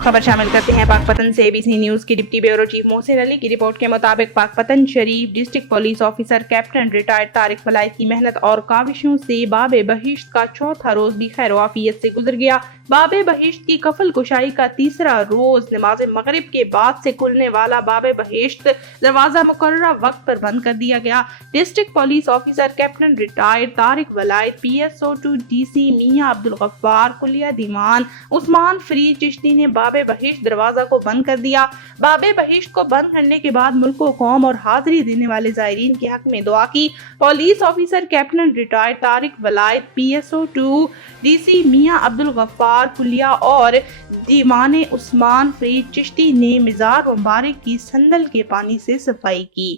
खबर शामिल करते हैं पाकपतन से। एबीसी न्यूज की deputy bureau chief Mohsin Ali की रिपोर्ट के मुताबिक Pakpattan Sharif district police officer captain retired Tariq Walayat की मेहनत और काविशों से बाबे बहिश्त का चौथा रोज भी खैर वाफियत से गुजर गया। बाबे बहिश्त की कफल कुशाई का तीसरा रोज नमाज मगरिब के बाद से खुलने वाला बाबे बहिश्त दरवाजा मुकर्ररा वक्त पर बंद कर दिया गया। District police officer captain retired Tariq Walayat, PSO2 DC Mian Abdul Ghaffar, Kulia Diwan Usman Farid Chishti ने बाबे बहिश्त दरवाजा को बंद कर दिया। बाबे बहिश्त को बंद करने के बाद मुल्क व कौम और हाजिरी देने वाले ज़ायरीन के हक में दुआ की। Police officer captain retired Tariq Walayat, PSO2 DC Mian Abdul Ghaffar, Kulia और दीवान उस्मान फरीद चिश्ती ने मिजार मुबारक की संदल के पानी से सफाई की।